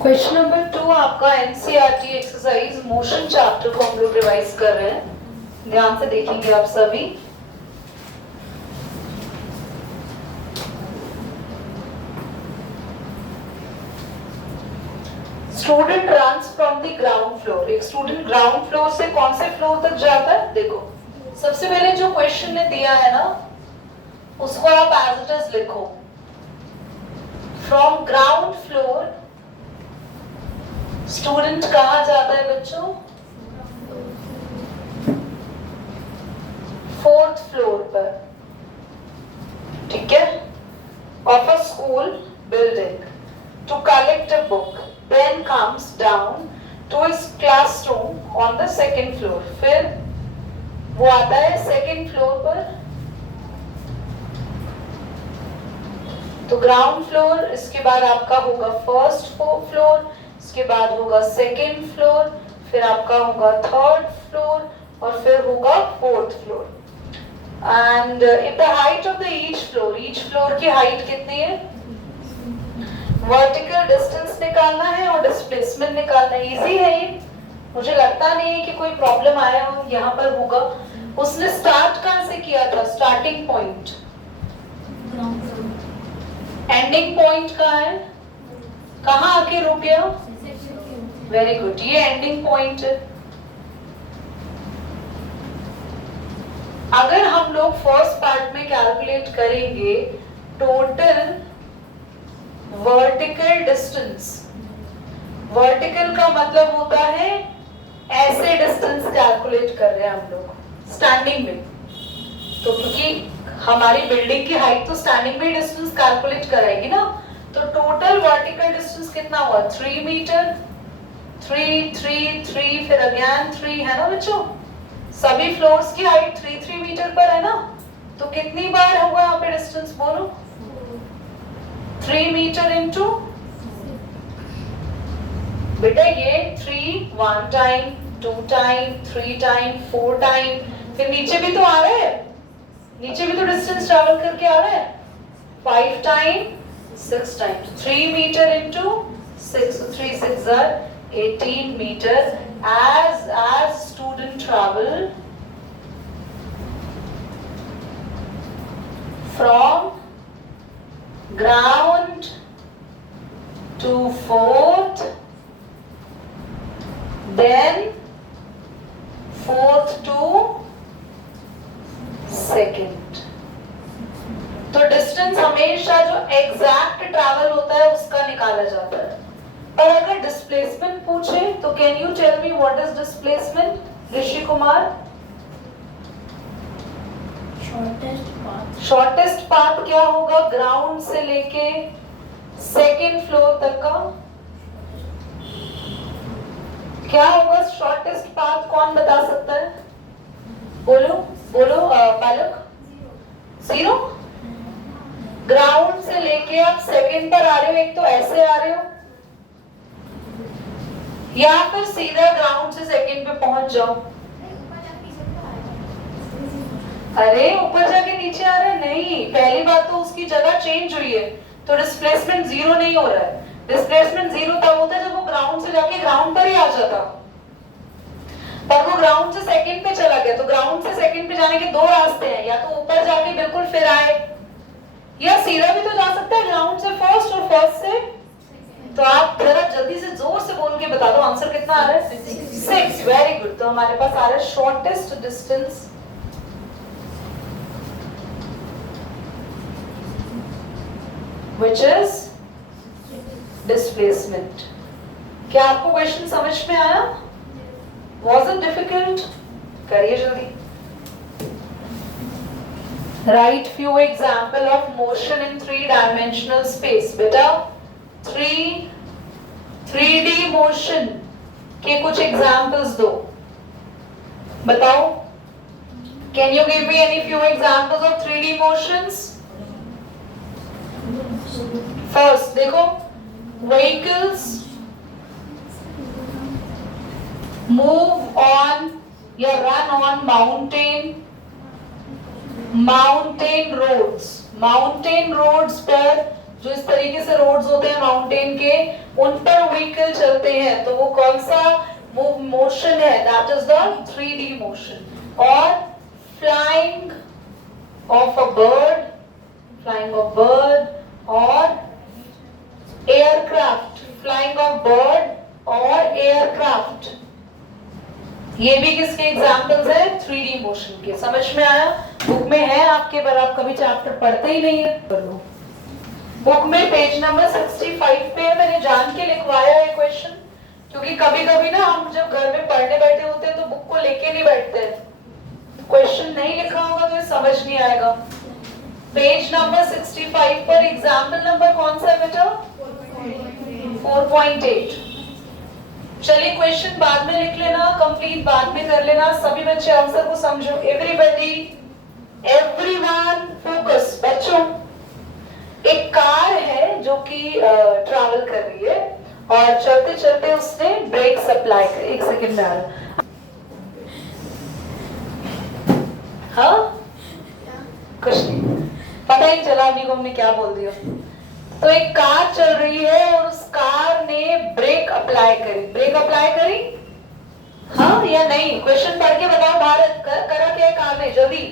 Question number 2 आपका NCERT exercise motion chapter को हम लोग रिवाइज कर रहे हैं। ध्यान से देखेंगे आप सभी। Student runs from the ground floor. एक स्टूडेंट ग्राउंड फ्लोर से कौन से फ्लोर तक जाता है? देखो, सबसे पहले जो क्वेश्चन ने दिया है ना, उसको आप एज इट इज लिखो। फ्रॉम ग्राउंड फ्लोर स्टूडेंट कहाँ जाता है बच्चों? 4th फ्लोर पर, ठीक है, off a school building to collect a book, then comes down to his classroom on the 2nd floor. फिर वो आता है 2nd फ्लोर पर। तो ग्राउंड फ्लोर, इसके बाद आपका होगा 1st फ्लोर, इसके बाद होगा 2nd फ्लोर, फिर आपका होगा 3rd फ्लोर और फिर होगा 4th floor. And if the height of the each floor की हाइट कितनी है? वर्टिकल डिस्टेंस निकालना है और डिस्प्लेसमेंट निकालना है। इजी है ये, मुझे लगता नहीं है कि कोई प्रॉब्लम आया हो यहाँ पर होगा। उसने स्टार्ट कहाँ से किया था? Starting point. एंडिंग पॉइंट कहाँ है? कहाँ आके रुक गया? वेरी गुड, ये एंडिंग पॉइंट है। अगर हम लोग फर्स्ट पार्ट में कैलकुलेट करेंगे टोटल वर्टिकल डिस्टेंस, वर्टिकल का मतलब होता है ऐसे डिस्टेंस कैलकुलेट कर रहे हैं हम लोग स्टैंडिंग में। तो क्योंकि हमारी बिल्डिंग की हाइट तो स्टैंडिंग में डिस्टेंस कैलकुलेट कराएगी ना, तो टोटल वर्टिकल डिस्टेंस कितना हुआ? 3 मीटर। 3 3 3 फिर अगेन 3 है ना बच्चों? सभी फ्लोर्स की हाइट 3 मीटर पर है ना? तो कितनी बार होगा यहाँ पे डिस्टेंस? बोलो। 3 मीटर इंटू, बेटा ये 3 1 टाइम, 2 टाइम, 3 टाइम, 4 टाइम, फिर नीचे भी तो आ रहे हैं, नीचे भी तो डिस्टेंस ट्रैवल करके आ रहा है। 5 time, 6 time, 3 metre into 6, 3 6 18 meters as student travel from ground to 4th, then 4th to 2nd। तो डिस्टेंस हमेशा जो एग्जैक्ट ट्रैवल होता है उसका निकाला जाता है। और अगर डिस्प्लेसमेंट पूछे तो can you tell me what is displacement? Rishi Kumar. Shortest path क्या होगा ग्राउंड से लेके 2nd फ्लोर तक का? क्या होगा शॉर्टेस्ट पाथ? कौन बता सकता है? बोलो बोलो बालक। 0। ग्राउंड से लेके आप 2nd पर आ रहे हो, एक तो ऐसे आ रहे हो या फिर सीधा ग्राउंड से 2nd पे पहुंच जाओ। अरे ऊपर जाके नीचे आ रहे हैं? नहीं, पहली बात तो उसकी जगह चेंज हुई है, तो डिस्प्लेसमेंट 0 नहीं हो रहा है। डिस्प्लेसमेंट 0 तब होता है जब वो ग्राउंड से जाके ग्राउंड पर ही आ जाता, पर वो ग्राउंड से 2nd पे चला गया। तो ग्राउंड से 2nd पे जाने के 2 रास्ते हैं, या तो ऊपर जाके बिल्कुल फिर आए, या सीधा भी तो जा सकता है ग्राउंड से 1st और 1st से। तो आप जरा जल्दी से जोर से बोल के बता दो आंसर कितना आ रहा है? 6। Very good. तो हमारे पास आ रहा है shortest distance which is displacement। क्या आपको क्वेश्चन समझ में आया? Was it difficult? करिए जल्दी। Write few example of motion in 3-dimensional space। बेटा 3D मोशन के कुछ एग्जाम्पल्स दो, बताओ। Can you give me any few examples of 3D motions? First देखो, व्हीकल्स मूव ऑन या run on mountain roads. Mountain roads पर जो इस तरीके से रोड्स होते हैं माउंटेन के, उन पर व्हीकल चलते हैं, तो वो कौन सा मोशन है? That is the 3D motion. और flying of a bird, flying of bird और एयरक्राफ्ट, फ्लाइंग ऑफ बर्ड और एयरक्राफ्ट, ये भी किसके एग्जाम्पल्स है? 3D मोशन के। समझ में आया? बुक में है आपके, पर आप कभी चैप्टर पढ़ते ही नहीं है। बुक में पेज नंबर 65 पे मैंने जान के लिखवाया है क्वेश्चन, क्योंकि कभी कभी ना हम जब घर में पढ़ने बैठे होते हैं तो बुक को लेके नहीं बैठते हैं, क्वेश्चन नहीं लिखा होगा तो ये समझ नहीं आएगा। पेज नंबर 65 पर एग्जाम्पल नंबर कौन सा है बेटा? 4.8। चलिए क्वेश्चन बाद में लिख लेना, कंप्लीट बाद में कर लेना। सभी बच्चे आंसर को समझो। Everybody, everyone focus. बच्चों, एक कार है जो कि ट्रैवल कर रही है और चलते चलते उसने ब्रेक अप्लाई कर। एक सेकंड में आ रहा। हाँ, कुछ नहीं, पता ही चला अभी को हमने क्या बोल दिया। तो एक कार चल रही है और उस कार ने ब्रेक अप्लाई करी। ब्रेक अप्लाई करी, हाँ या नहीं? क्वेश्चन पढ़ के बताओ। भारत करा क्या कार ने? जल्दी,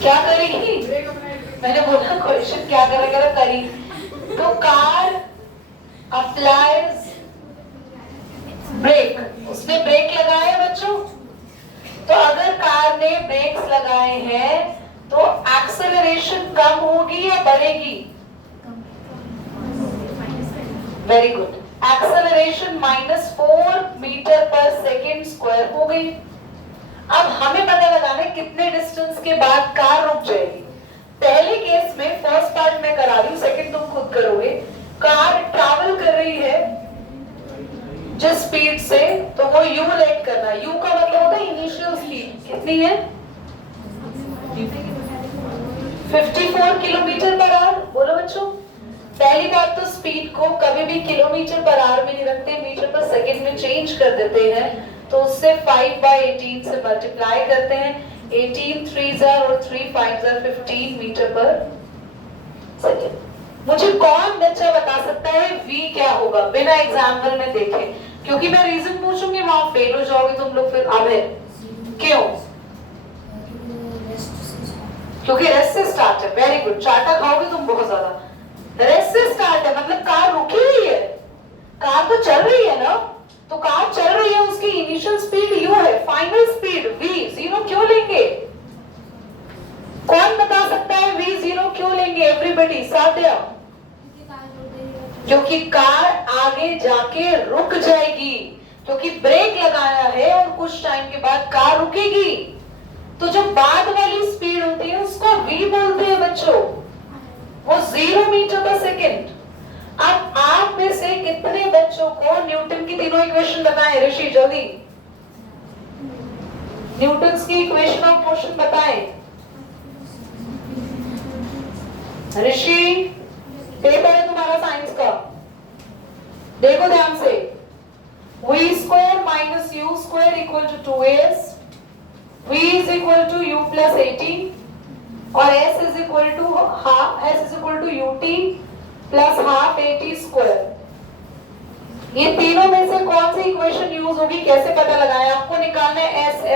क्या करेगी? मैंने बोला क्वेश्चन क्या करा करी। तो कार अप्लाइज ब्रेक, उसने ब्रेक लगाए बच्चों। तो अगर कार ने ब्रेक्स लगाए हैं तो एक्सेलरेशन कम होगी या बढ़ेगी? Very good. एक्सेलरेशन -4 मीटर पर सेकेंड स्क्वायर हो गई। अब हमें पता लगाना है कितने डिस्टेंस के बाद कार रुक जाएगी। पहले केस में फर्स्ट पार्ट में करा रही हूं, सेकंड तुम खुद करोगे। कार ट्रैवल कर रही है जिस स्पीड से, तो वो u लेट करना। u का मतलब होता है इनिशियल स्पीड। कितनी है? 54 किलोमीटर पर आवर। बोलो बच्चों। पहली बात तो स्पीड को कभी भी किलोमीटर पर आवर में नहीं रखते, मीटर पर सेकंड में चेंज कर देते हैं। तो उससे 5/18 से मल्टीप्लाई करते हैं। 18 3s और 3 5s 15 मीटर पर सेकंड। मुझे कौन बच्चा बता सकता है v क्या होगा बिना एग्जाम्पल में देखे? क्योंकि मैं रीजन पूछूंगी वहां फेल हो जाओगे तुम लोग फिर। अब है क्यों? क्योंकि रेस्ट से स्टार्ट है। वेरी गुड, चाटा खाओगे तुम बहुत ज्यादा। रेस्ट से स्टार्ट है मतलब कार रुकी हुई है, कार तो चल रही है ना। तो कार चल रही है, उसकी इनिशियल स्पीड u है, फाइनल स्पीड v। 0 क्यों लेंगे? कौन बता सकता है v 0 क्यों लेंगे? एवरीबॉडी साध्या। क्योंकि कार आगे जाके रुक जाएगी, क्योंकि ब्रेक लगाया है और कुछ टाइम के बाद कार रुकेगी। तो जो बाद वाली स्पीड होती है उसको v बोलते हैं बच्चों, वो 0 मीटर पर सेकेंड। अब आप में से कितने बच्चों को न्यूटन की तीनों इक्वेशन बताएं? ऋषि जल्दी, न्यूटन की इक्वेशन ऑफ मोशन बताएं। ऋषि, पेपर है तुम्हारा साइंस का, देखो ध्यान से। v square minus U square equal to 2as, v is equal to u plus 18 और s is equal to ut plus half at square. ये तीनों में से कौन सी इक्वेशन यूज होगी? कैसे पता लगाएं? आपको निकालना है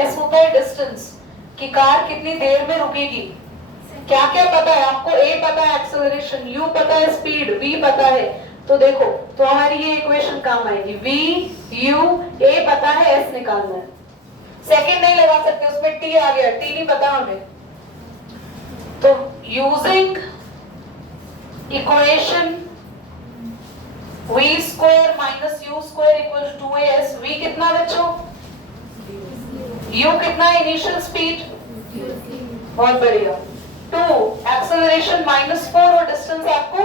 s होता है डिस्टेंस, कि कार कितनी देर में रुकेगी। क्या क्या पता है आपको? a पता है एक्सेलरेशन, u पता है स्पीड, v पता है। तो देखो, तो हमारी ये इक्वेशन काम आएगी। v u a पता है, s निकालना है। सेकंड नहीं लगा सकते, उसमें t आ गया, t नहीं पता हमें। तो using equation v square minus u square equal to 2as, v कितना बच्चों? u कितना इनिशियल स्पीड? बहुत बढ़िया। 2 एक्सेलरेशन -4 और डिस्टेंस आपको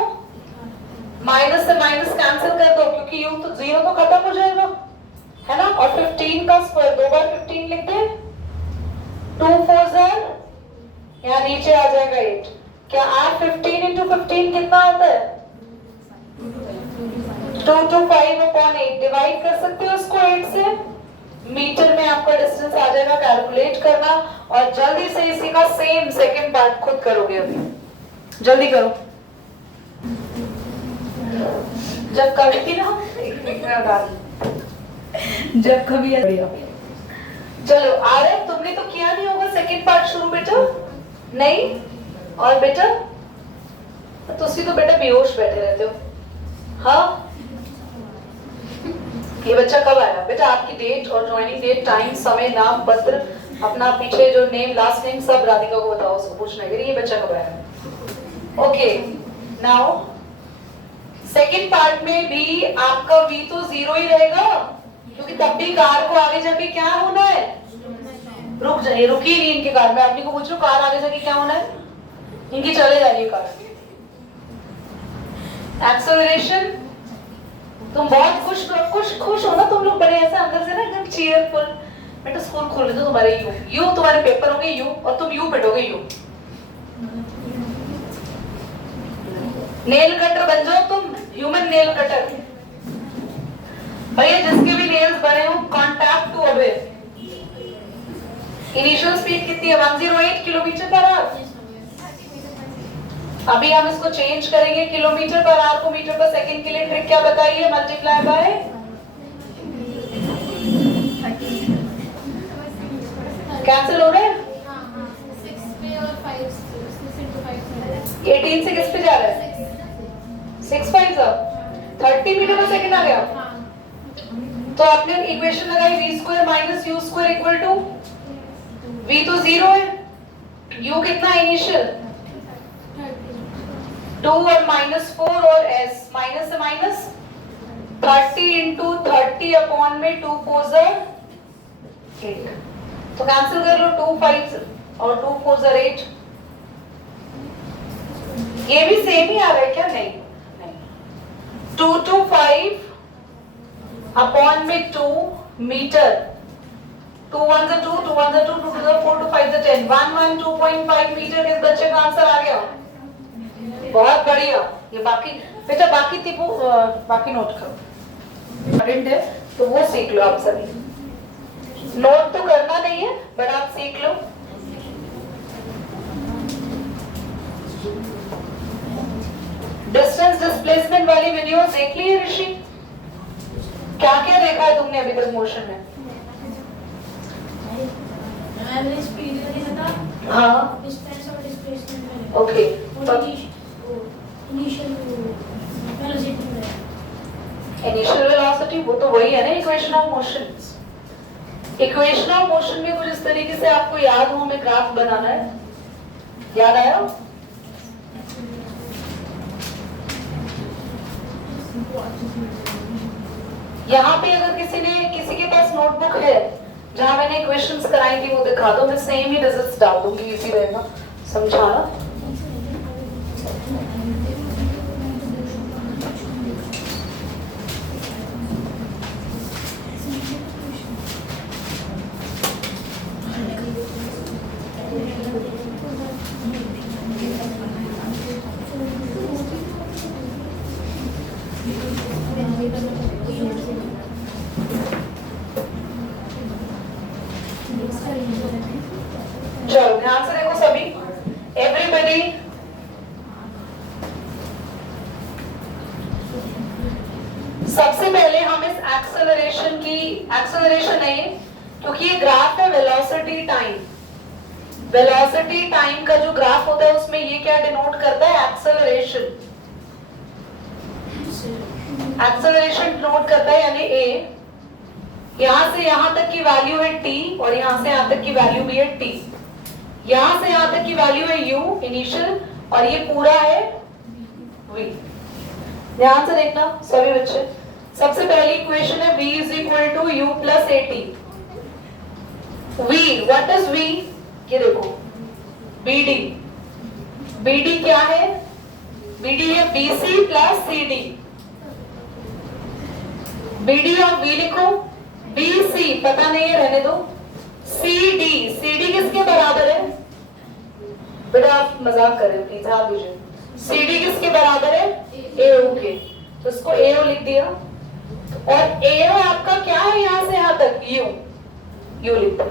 माइनस से माइनस कैंसिल कर दो, क्योंकि u तो 0 तो खत्म हो जाएगा है ना। और 15 का स्क्वायर, 2 बार 15 लिख दे, 2 4 यहाँ नीचे आ जाएगा 8। क्या 8 15 into 15 कितना आता है? 225/8। डिवाइड कर सकते हो इसको 8 से, मीटर में आपका डिस्टेंस आ जाएगा। कैलकुलेट करना और जल्दी से इसी का सेम सेकंड पार्ट खुद करोगे अभी। जल्दी करो। जब कभी ना जब कभी चलो आ रहे, तुमने तो किया नहीं होगा सेकंड पार्ट शुरू बेटा? नहीं? और बेटा तुसी तो बेटा बेहोश बैठे रहते हो। हाँ, ये बच्चा कब आया बेटा? आपकी डेट और ज्वाइनिंग डेट, टाइम, समय, नाम, पत्र, अपना पीछे जो नेम, लास्ट नेम सब राधिका को बताओ, उसको पूछना है ये बच्चा कब आया। ओके, नाउ सेकंड पार्ट में भी आपका v तो 0 ही रहेगा, क्योंकि तब भी कार को आगे जाके क्या होना है? रुक जाइए, रुकी नहीं इनके कार में, आपने को पूछ लो कार आगे जाके क्या होना है? इनकी चले जा रही है कार। एक्सेलरेशन, तुम बहुत खुश हो ना तुम लोग, बड़े ऐसा अंदर से ना एकदम चीयरफुल। बेटा स्कूल खोल दो तुम्हारे यू तुम्हारे पेपर होंगे यू, और तुम यू बैठोगे यू। नेल कटर बन जाओ तुम, ह्यूमन नेल कटर। भैया जिसके भी नेल्स बने हो, contact to away. Initial speed कितनी है? 108 किलोमीटर पर आवर। अभी हम इसको चेंज करेंगे किलोमीटर पर आवर को मीटर पर सेकंड के लिए। ट्रिक क्या बताइए? मल्टीप्लाई बाय कैंसिल हो रहे हैं। 18 से किस पे जा रहा है? 6 5 30 मीटर पर सेकंड आ गया। तो आपने इक्वेशन लगाई v square minus u square equal to, v तो 0 है, u कितना इनिशियल 2 और -4 और s, माइनस से माइनस 30 इंटू 30 अपॉन में 2 4 8, तो कैंसिल कर लो 2 5 और 2 4 8। ये भी सेम ही आ रहा है क्या? नहीं, 2 to 5 अपॉन में 2 मीटर, 2 1 2 2 1 2 2 2 4 2 5 10, 1 1 2.5 मीटर। इस बच्चे का आंसर आ गया। बहुत बढ़िया। ये बाकी बेटा बाकी टिपो, बाकी नोट करो, इम्पोर्टेंट है तो वो सीख लो आप सभी। नोट तो करना नहीं है बट आप सीख लो। डिस्टेंस डिस्प्लेसमेंट वाली वीडियो देख ली है ऋषि? क्या क्या देखा है तुमने अभी तक मोशन में? एवरेज स्पीड देखा था। हाँ, डिस्टेंस और डिस्प्लेसमेंट। ओके। इनिशियल वेलोसिटी में, इनिशियल वेलोसिटी वो तो वही है ना equation of motion. Equation of motion में कुछ इस तरीके से आपको याद हो, हमें ग्राफ बनाना है। याद आया? यहाँ पे अगर किसी के पास नोटबुक है जहाँ मैंने इक्वेशंस कराई थी वो दिखा दो, मैं सेम ही डिजिट्स डाल दूंगी, इजी रहेगा समझाना। चलो ध्यान से देखो सभी, एवरीबॉडी। सबसे पहले हम इस एक्सेलरेशन है क्योंकि ये ग्राफ है वेलोसिटी टाइम। वेलोसिटी टाइम का जो ग्राफ होता है उसमें ये क्या डिनोट करता है? एक्सेलरेशन। एक्सेलरेशन डिनोट करता है यानी a, यहां से यहां तक की वैल्यू है t और यहां से यहां तक की वैल्यू भी है t। यहां से यहां तक की वैल्यू है u इनिशियल और ये पूरा है v। ध्यान से देखना सभी बच्चे। सबसे पहली इक्वेशन है v is equal to u plus at। v, what is v? ये देखो bd। bd क्या है? bd है bc प्लस cd। bd और v लिखो, bc पता नहीं है रहने दो, cd किसके बराबर है? बेटा आप मजाक कर रहे हो प्लीज, ध्यान दीजिए। cd किसके बराबर है? AO के, तो इसको AO लिख दिया और AO आपका क्या है? यहां से यहां तक u लिख दिया।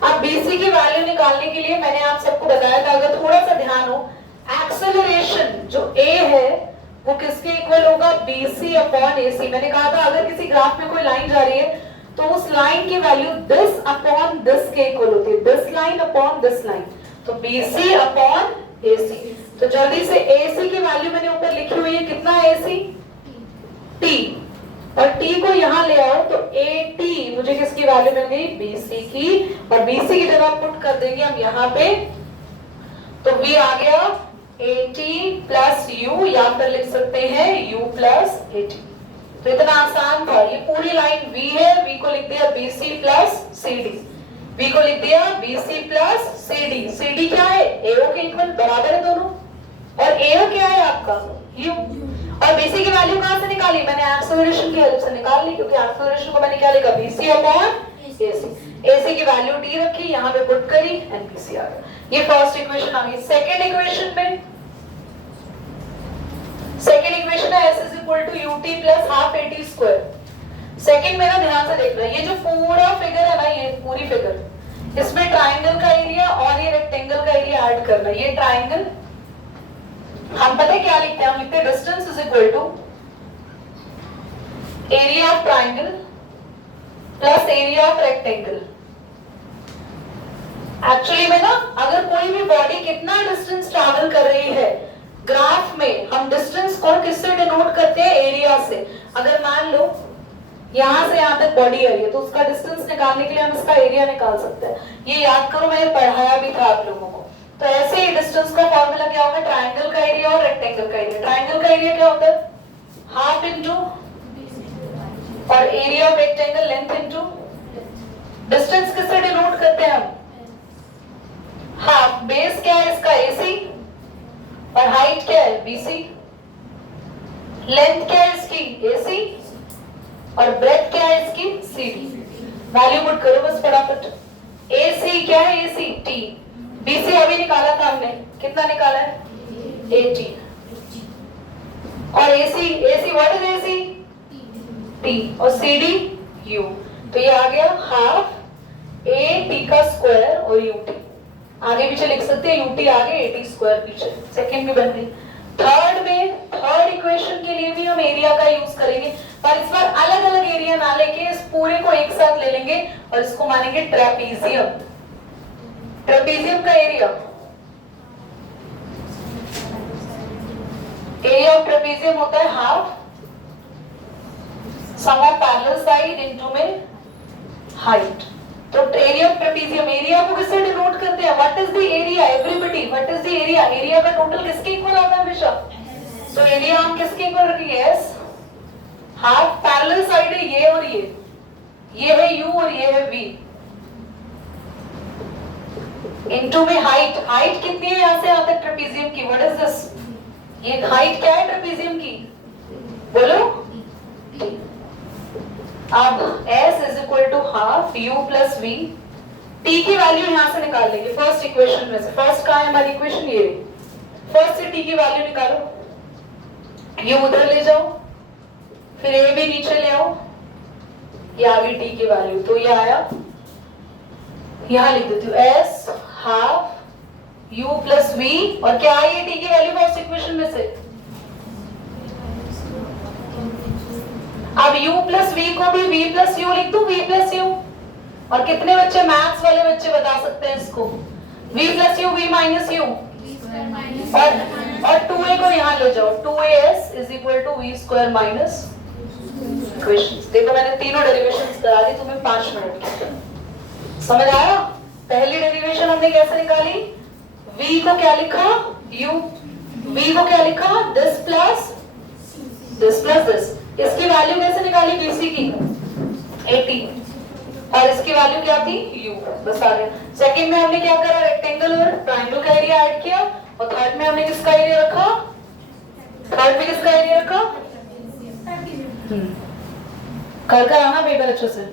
अब BC की वैल्यू निकालने के लिए मैंने आप सबको बताया था, अगर थोड़ा सा ध्यान हो, एक्सेलरेशन जो a है वो किसके इक्वल होगा, BC अपॉन AC। मैंने कहा था अगर किसी ग्राफ में कोई लाइन जा रही है तो उस लाइन की वैल्यू दिस अपॉन दिस के इक्वल होती है, this line upon this line, तो BC अपॉन AC। तो जल्दी से AC की वैल्यू मैंने ऊपर लिखी हुई है, कितना है AC, T, और T को यहाँ ले आओ तो AT मुझे किसकी वैल्यू मिल गई, BC की, और BC की जगह पुट कर देंगे हम यहाँ पे, तो V आ गया AT प्लस U, या फिर लिख सकते हैं U प्लस AT। तो इतना आसान था, ये पूरी लाइन V है, V को लिख दिया BC प्लस CD, V को लिख दिया BC प्लस CD, CD क्या है, AO के इक्वल, बराबर है दोनों, और AO क्या है आपका U, और BC की वैल्यू कहां से निकाली, मैंने एक्सेलरेशन की हेल्प से निकाल ली, क्योंकि एक्सेलरेशन को मैंने क्या लिखा, BC अपॉन AC, AC की वैल्यू T रखी, यहाँ पे पुट करी, एंड BC आ गया। ये फर्स्ट इक्वेशन आ गई। सेकंड इक्वेशन में, सेकंड इक्वेशन है s is equal to ut plus half at square. Second में ना ध्यान से देखना, ये जो पूरा फिगर है ना, ये पूरी फिगर, इसमें ट्राइंगल का एरिया और ये रेक्टेंगल का एरिया ऐड करना। ये ट्राइंगल हम पता है क्या लिखते हैं, हम लिखते हैं distance is equal to area of triangle plus area of rectangle. Actually में ना अगर कोई भी बॉडी कितना डिस्टेंस ट्रैवल कर रही है, ग्राफ में हम डिस्टेंस को किससे डिनोट करते हैं, एरिया से। अगर मान लो यहां से यहां तक बॉडी है तो उसका डिस्टेंस निकालने के लिए हम इसका एरिया निकाल सकते हैं। ये याद करो, मैंने पढ़ाया भी था आप लोगों को। तो ऐसे ही डिस्टेंस का फॉर्मूला क्या होगा, ट्राइंगल का एरिया और रेक्टेंगल का एरिया। ट्राइंगल का एरिया क्या होता है, हाफ इंटू, और area of rectangle length into distance. किससे डिनोट करते हैं हम, हाफ। बेस क्या है इसका, AC, और हाइट क्या है, BC। लेंथ क्या है इसकी, AC, और ब्रेथ क्या है इसकी, CD। वैल्यू पुट करो बस फटाफट। AC क्या है, AC T, BC अभी निकाला था हमने, कितना निकाला है, 80, और AC what is AC, T, और CD U। तो ये आ गया हाफ AT का स्क्वायर और UT। आगे पीछे लिख सकते हैं, UT आगे AT स्क्वायर पीछे। सेकंड भी बन गई। थर्ड में, थर्ड इक्वेशन के लिए भी हम एरिया का यूज करेंगे, पर इस बार अलग अलग एरिया ना लेके इस पूरे को एक साथ ले लेंगे और इसको मानेंगे ट्रेपीजियम। ट्रेपीजियम का एरिया, एरिया ऑफ ट्रेपीजियम होता है half sum of parallel side into में हाइट। तो एरिया ऑफ ट्रेपीजियम, एरिया को किससे डिनोट करते हैं, what is the area, everybody what is the area, area का टोटल किसके इक्वल आता है हमेशा, तो एरिया हम किसके इक्वल रखेंगे, S, हाफ पैरेलल साइड है ये और ये है U और ये है V, इनटू में हाइट। हाइट कितनी है यहां से यहां तक ट्रेपीजियम की, व्हाट इज दिस, ये हाइट क्या है ट्रेपीजियम की, बोलो। अब S is equal to half U plus V। T की वैल्यू यहां से निकाल लेंगे फर्स्ट इक्वेशन में से। फर्स्ट का है हमारी इक्वेशन, ये फर्स्ट से T की वैल्यू निकालो, U उधर ले जाओ, फिर A भी नीचे ले आओ, ये आ गई T की वैल्यू। तो ये आया, यहां लिख देती हूँ S half U plus V, और क्या आई है T की वैल्यू फर्स्ट इक्वेशन में से। अब U प्लस V को भी V प्लस U लिख दूं, V प्लस U। और कितने बच्चे मैथ्स वाले बच्चे बता सकते हैं इसको, V plus U, V minus U, और 2a को यहाँ ले जाओ, 2as is equal to V square minus equations. देखो मैंने तीनों डेरिवेशंस करा दी तुम्हें 5 मिनट की, समझ आया। पहली डेरिवेशन हमने कैसे निकाली, V को क्या लिखा, U, V को क्या लिखा, दिस प्लस दिस। इसकी वैल्यू कैसे निकाली, BC की 80, और इसकी वैल्यू क्या थी, U, बस आ गया। सेकंड में हमने क्या करा, रेक्टेंगल और ट्रायंगल का एरिया ऐड किया, और थर्ड में हमने किसका एरिया रखा, थर्ड में किसका एरिया रखा, कर आना पेपर अच्छे से।